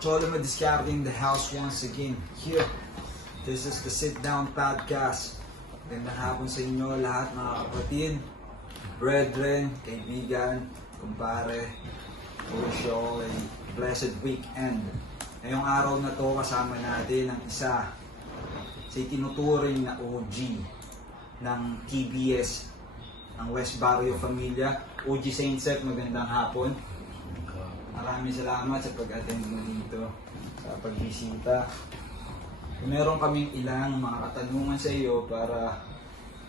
Cholo Madiscarte in the house once again. Here, this is the Sit Down Podcast. Magandang hapon sa inyo lahat mga kapatid, brethren, kaibigan, kumpare. Wish you all a blessed weekend. Ngayong araw na to kasama natin ang isa sa itinuturing na OG ng TBS, ang West Barrio Familia. OG Saint Seth, magandang hapon. Maraming salamat sa pag-attend mo dito, sa pagbisita. Meron kaming ilang mga katanungan sa iyo para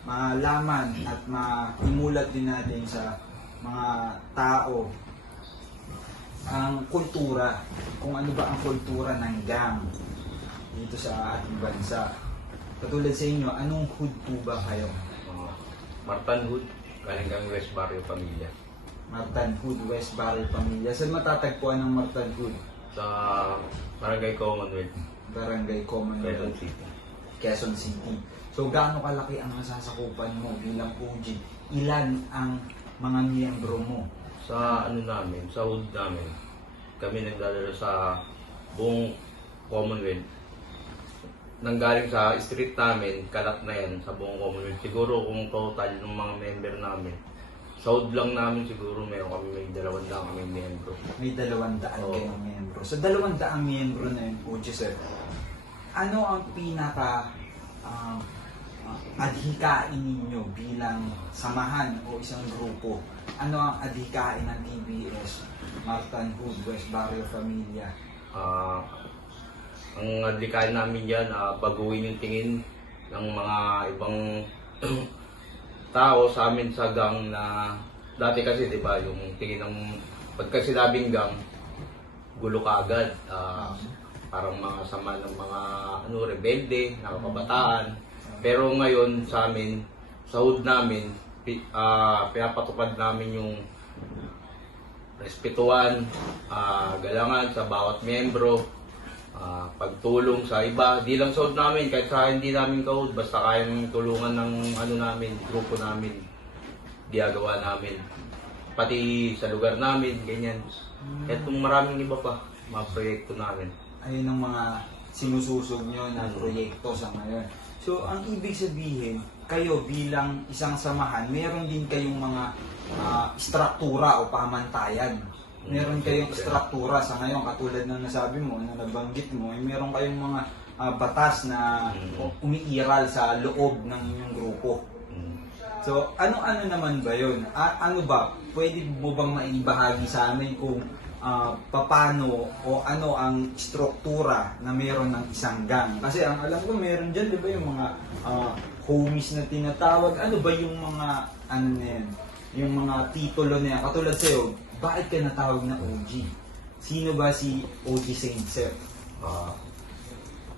malaman at maimulat din natin sa mga tao ang kultura, kung ano ba ang kultura ng gang dito sa ating bansa. Katulad sa inyo, anong hood po ba kayo? Martan Hood, galing kang West Barrio Familia. Martan Hood, West Barrio Familia. Saan matatagpuan ng Martan Hood? Sa Barangay Commonwealth, Barangay Commonwealth, Quezon City. Quezon City. So, gaano kalaki ang nasasakupan mo bilang OG? Ilan ang mga miyembro mo? Sa sa hood namin, kami nagdadala sa buong Commonwealth. Nanggaling sa street namin, kalat na yan sa buong Commonwealth. Siguro kung total ng mga member namin, sa hood lang namin siguro may 200 kami miyembro. May 200 kayong miyembro. So, 200 miyembro na yun, OG sir. Ano ang pinaka adhikain ninyo bilang samahan o isang grupo? Ano ang adhikain ng TBS, Martan Hood, West Barrio Familia? Ang adlikain namin yan, baguhin yung tingin ng mga ibang tao sa amin sa gang na dati kasi, di ba, yung tingin ng pagka sinabing gang, gulo ka agad. Parang mga sama ng mga rebelde, nakababataan. Pero ngayon sa amin, sa hood namin, pinapatupad namin yung respetuhan, galangan sa bawat miyembro, pagtulong sa iba. Di lang sa hood namin, kahit sa hindi namin ka-hood, basta kayang tulungan ng grupo namin, ginagawa namin. Pati sa lugar namin, ganyan. At kung maraming iba pa, mga proyekto namin. Ayun ang mga sinususog nyo na proyekto sa ngayon. So, ang ibig sabihin, kayo bilang isang samahan, meron din kayong mga struktura o pamantayan. Meron kayong struktura sa ngayon, katulad ng nasabi mo, na nabanggit mo, meron kayong mga batas na umiiral sa loob ng inyong grupo. So, ano-ano naman ba yun? Ano ba? Pwede mo bang maibahagi sa amin kung paano o ano ang struktura na meron ng isang gang? Kasi ang alam ko, meron dyan, di ba, yung mga homies na tinatawag. Ano ba yung mga, ano na yan? Yung mga titulo na yan? Katulad sa'yo, bakit ka natawag na OG? Sino ba si OG Saint Seth?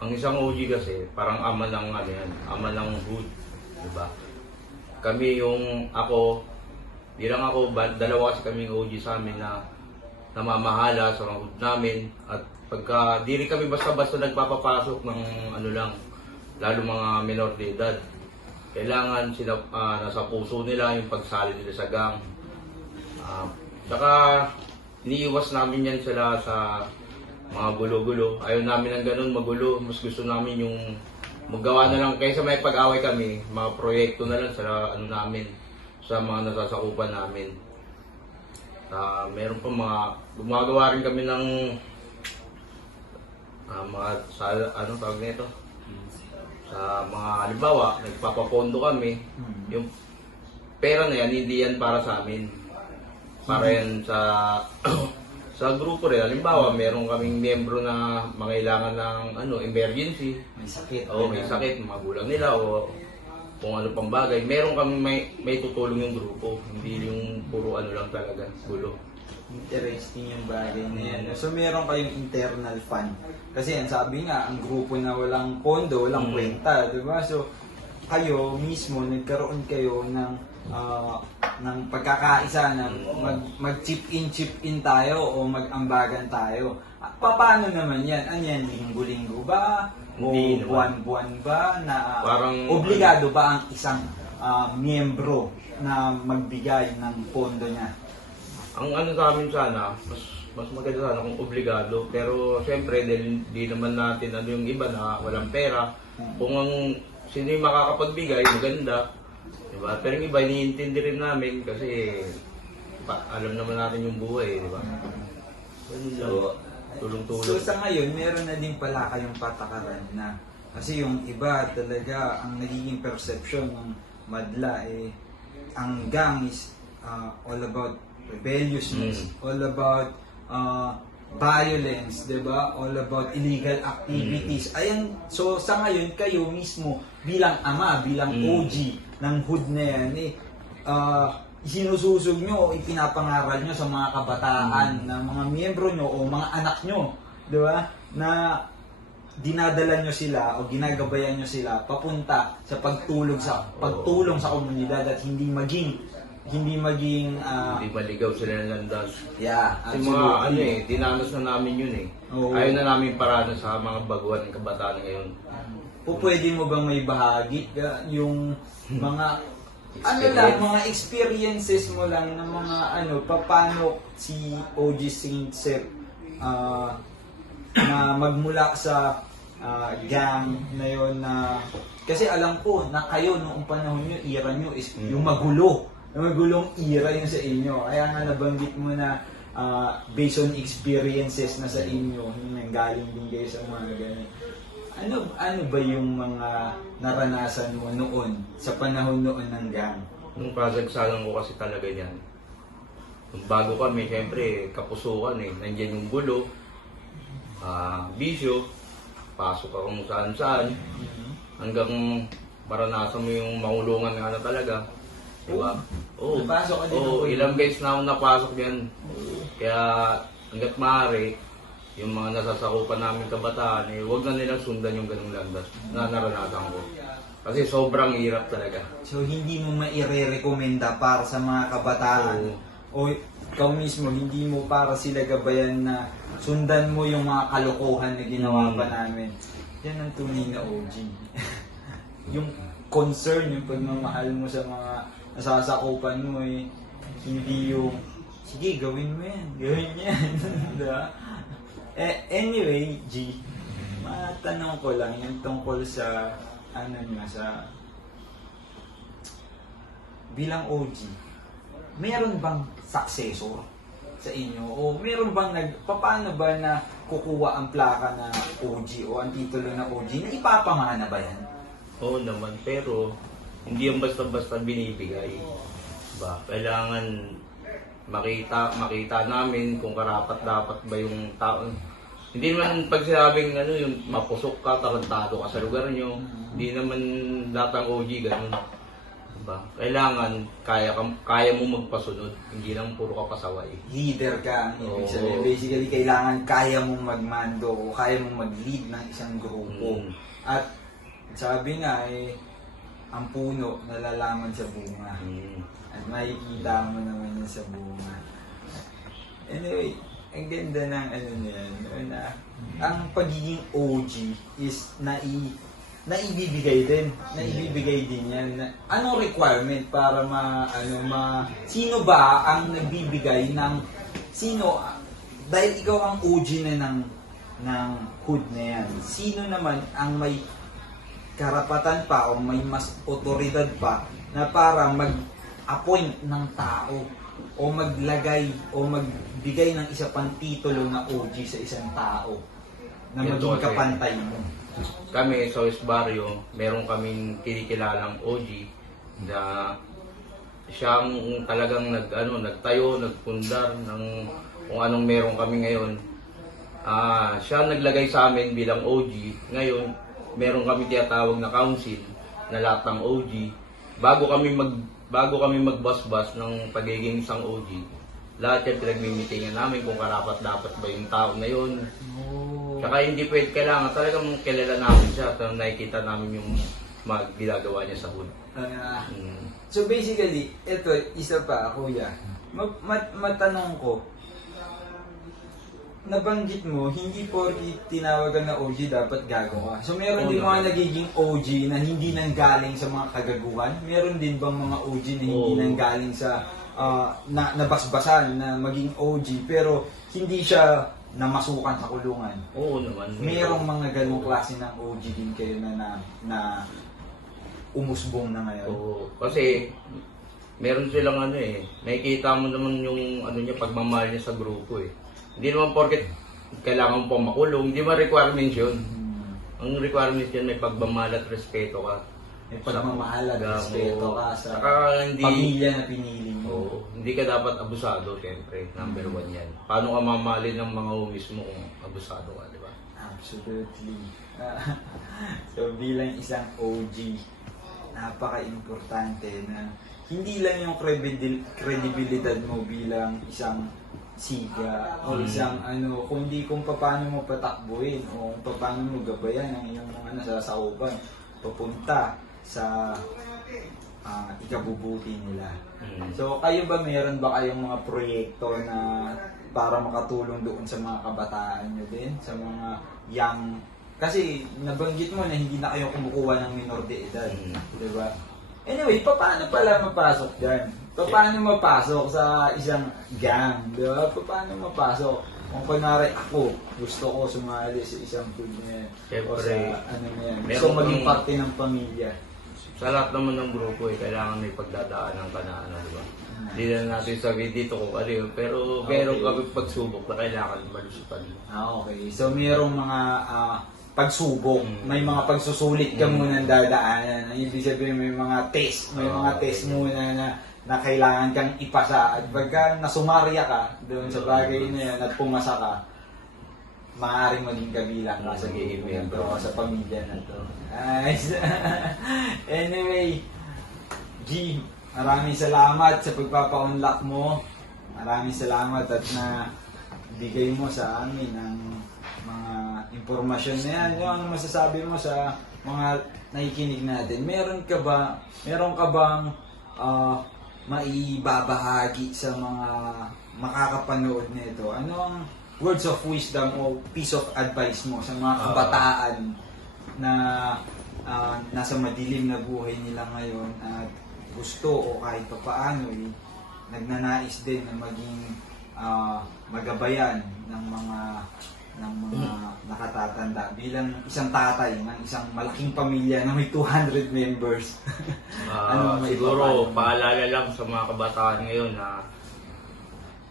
Ang isang OG kasi, parang ama ng ama ng hood, di ba? Kami di lang ako, dalawa kasi kaming OG sa amin na namamahala sa mga hood namin. At pagka di rin kami basta-basta nagpapapasok ng lalo mga minor de edad. Kailangan sila, nasa puso nila yung pagsali nila sa gang. Saka iniiwas namin yan sila sa mga gulo-gulo. Ayaw namin ng ganun, magulo. Mas gusto namin yung magawa na lang, kaysa may pag-away kami, mga proyekto na lang sa sa mga nasasakupan namin. Meron pa gumagawa rin kami ng mga tawag nito? Sa mga halimbawa, nagpapapondo kami, yung pera na yan, hindi yan para sa amin. Para yan sa grupo rin. Halimbawa, meron kaming miyembro na mangailangan ng emergency. May sakit. May sakit, magulang nila o kung ano pang bagay. Meron kami may tutulong yung grupo. Hindi yung puro lang talaga, gulo. Interesting yung bagay na yan. So, meron kayong internal fund. Kasi yan, sabi nga, ang grupo na walang pondo, walang kwenta, di ba? So, kayo mismo, nagkaroon kayo ng pagkakaisa na mag-chip in tayo o mag-ambagan tayo. Paano naman yan? Ano yan? Linggo-linggo ba? O buwan-buwan ba? Na parang obligado ba ang isang miyembro na magbigay ng pondo niya? Ang sa amin sana, mas mas maganda sana kung obligado. Pero siyempre, dahil di naman natin ano yung iba na walang pera. Kung ang sino yung makakapagbigay, maganda. Diba? Pero yung iba, iniintindi rin namin kasi alam naman natin yung buhay, di ba? So, tulong-tulong. So sa ngayon, meron na din pala kayong patakaran na kasi yung iba talaga ang nagiging perception ng madla ang gang is all about rebelliousness, all about violence, 'di ba? All about illegal activities. Ayan, so sa ngayon kayo mismo bilang ama, bilang OG ng hood na yan sinususog nyo, ipinapangaral nyo sa mga kabataan na mga miyembro nyo o mga anak nyo, di ba? Na dinadala nyo sila o ginagabayan nyo sila papunta sa pagtulong sa komunidad at hindi maging Hindi maligaw sila ng landas. yeah, Kasi mga dinanas na namin yun Oo. Ayaw na namin paranas sa mga baguhan ng kabataan ngayon. Pwede mo bang may bahagi yung mga mga experiences mo lang ng mga paano si OG Saint Sep na magmula sa gang na yon na kasi alam ko na kayo noong panahon nyo, era nyo is yung magulong era yun sa inyo. Kaya nga nabanggit mo na based on experiences na sa inyo, nanggaling din kayo sa mga ganyan. Ano ba yung mga naranasan mo noon, sa panahon noon ng gang? Nung kasagsagan ko kasi talaga yan. Nung bago kami, siyempre, kapusukan Nandiyan yung gulo, bisyo, pasok ako kung saan-saan, hanggang maranasan mo yung mahulungan nga na talaga. Diba? Oo. Napasok ka din Oo, ilang guys na ako napasok yan. Kaya hanggat maaari, yung mga nasasakupan namin kabataan, huwag na nilang sundan yung ganung landas na naranasan ko. Kasi sobrang hirap talaga. So hindi mo maire-recommenda para sa mga kabataan o ikaw mismo, hindi mo para sila gabayan na sundan mo yung mga kalokohan na ginawa pa namin. Yan ang tunay na OG. Yung concern, yung pagmamahal mo sa mga nasasakupan mo hindi yung sige, gawin mo yan, gawin yan. Diba? Anyway, G, matanong ko lang yung tungkol sa sa bilang OG, meron bang successor sa inyo? O meron bang paano ba na kukuha ang plaka na OG o ang titulo na OG na ipapamana ba yan? Oo naman, pero hindi yung basta-basta binibigay. Diba? Kailangan makita namin kung karapat-dapat ba yung tao. Hindi naman pag sinabing yung mapusok ka, tarantado ka sa lugar nyo, hindi naman lahat ng OG ganun. Diba? Kailangan kaya mo magpasunod, hindi lang puro ka pasaway. Leader ka, ibig sabihin. Basically, kailangan kaya mong magmando o kaya mong mag-lead ng isang grupo. At sabi nga ang puno nalalaman sa bunga. At makikita mo naman yun sa bunga. Anyway, ang ganda ng na ang pagiging OG is naibibigay din yan. Anong requirement para sino ba ang nagbibigay ng dahil ikaw ang OG na ng hood na yan, sino naman ang may karapatan pa o may mas otoridad pa na para mag-appoint ng tao o maglagay o magbigay ng isa pang titulo na OG sa isang tao na maging kapantay mo? Kami sa West Barrio, meron kaming kinikilalang OG na siyang talagang nagtayo, nagpundar ng kung anong meron kami ngayon. Siya naglagay sa amin bilang OG. Ngayon, meron kami tinatawag na council na lahat ng OG. Bago kami magbasbas ng pagiging isang OG, lahat yan pinagmimitingan namin kung karapat-dapat ba yung tao na yun. Tsaka hindi kailangan talagang kilala namin siya at nakikita namin yung ginagawa niya sa hood. So basically, ito, isa pa, kuya. Matanong ko, nabanggit mo, hindi porki tinawagan na OG dapat gagawa. So meron din mga nagiging OG na hindi nanggaling sa mga kagaguhan? Meron din bang mga OG na hindi nanggaling sa nabasbasan na maging OG pero hindi siya namasukan sa kulungan. Oo naman. Mayroong mga ganong klase ng OG din kayo na umusbong na ngayon. Oo, kasi meron silang nakikita mo naman yung niya, pagmamahal niya sa grupo eh. Hindi naman porket kailangan mo pa makulong, hindi man requirements yun. Ang requirements yun, may pagmamahal at respeto ka. May pagmamahal at respeto ka sa Saka pamilya na pinili mo. Oo, hindi ka dapat abusado, syempre. Number one yan. Paano ka mamahalin ng mga homies mo kung abusado ka, di ba? Absolutely. So bilang isang OG, napaka-importante na hindi lang yung credibilidad mo bilang isang siga o isang kundi kung paano mo patakbuhin o kung paano mo gabayan ang iyong mga nasasauban papunta sa ikabubuti nila. So kayo ba, meron ba kayong mga proyekto na para makatulong doon sa mga kabataan nyo din? Sa mga young, kasi nabanggit mo na hindi na kayo kumukuha ng minor de edad, di ba? Anyway, paano pala mapasok dyan? Paano mapasok sa isang gang, di ba? Paano mapasok? Kung kunwari ako, gusto ko sumali sa isang food na yan. O sa Siyempre, na yan. meron Gusto maging kang- parte ng pamilya. Sa lahat naman ng grupo kailangan may pagdadaanan ka na di ba? Hindi na natin sabihin dito kung ano yun, pero meron kami pagsubok na kailangan malusutan. Okay. So, mayroong mga pagsubok. May mga pagsusulit ka muna ng dadaanan. Ibig sabihin, may mga test. May mga test muna na kailangan kang ipasa. At pagka nasumarya ka doon sa bagay na yan at pumasa ka, maaaring maging kabilang ka sa grupo na to, sa pamilya na to. Nice. Anyway, G, maraming salamat sa pagpapa-unlock mo. Maraming salamat at na bigay mo sa amin ang mga impormasyon na yan. Yung ano masasabi mo sa mga nakikinig natin? Meron ka bang maibabahagi sa mga makakapanood nito? Ano ang words of wisdom o piece of advice mo sa mga kabataan na nasa madilim na buhay nila ngayon at gusto o kahit pa paano nagnanais din na maging magabayan ng mga nakatatanda bilang isang tatay ng isang malaking pamilya na may 200 members. Siguro, paalala lang sa mga kabataan ngayon na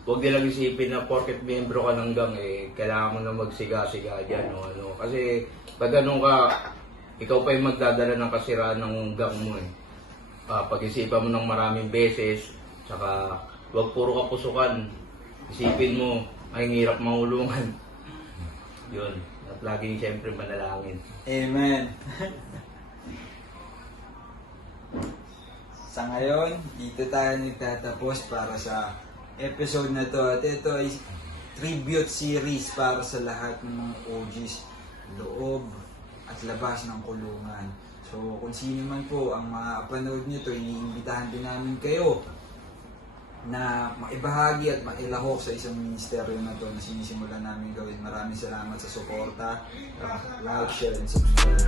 huwag nilang isipin na porket membro ka ng gang kailangan mo na magsiga-siga dyan o ano. Kasi pag ganun ka, ikaw pa yung magdadala ng kasiraan ng gang mo pag-isipan mo ng maraming beses, saka huwag puro ka pusukan. Isipin mo, ay hirap mahulungan. Yun. At laging siyempre manalangin. Amen. Sa ngayon, dito tayo nagtatapos para sa episode na to. At ito ay tribute series para sa lahat ng mga OGs loob at labas ng kulungan. So kung sino man po ang makapanood nito, iniimbitahan din namin kayo na maibahagi at mailahok sa isang ministeryo na to na sinisimulan namin gawin. Maraming salamat sa suporta. Like, share, and subscribe.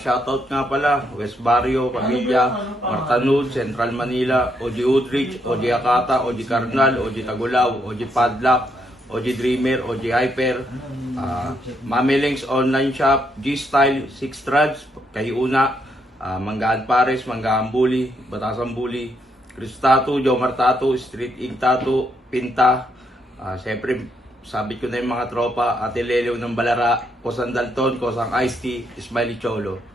Shoutout nga pala, West Barrio, Pamilya, Martanud, Central Manila, OG Utrecht, OG Akata, OG Cardinal, OG Tagulaw, OG Padlock, OG Dreamer, OG Hyper, Mami Links Online Shop, G-Style, Six Trads, Kayuna, Manggaan Pares, Manggaan Bully, Batasan Bully, Chris Tattoo, Jomar Tattoo, Street Ink Tattoo, Pinta, siyempre, sabit ko na yung mga tropa, Ate Lelew ng Balara, Kosang Dalton, Kosang Ice Tea, Smiley Cholo.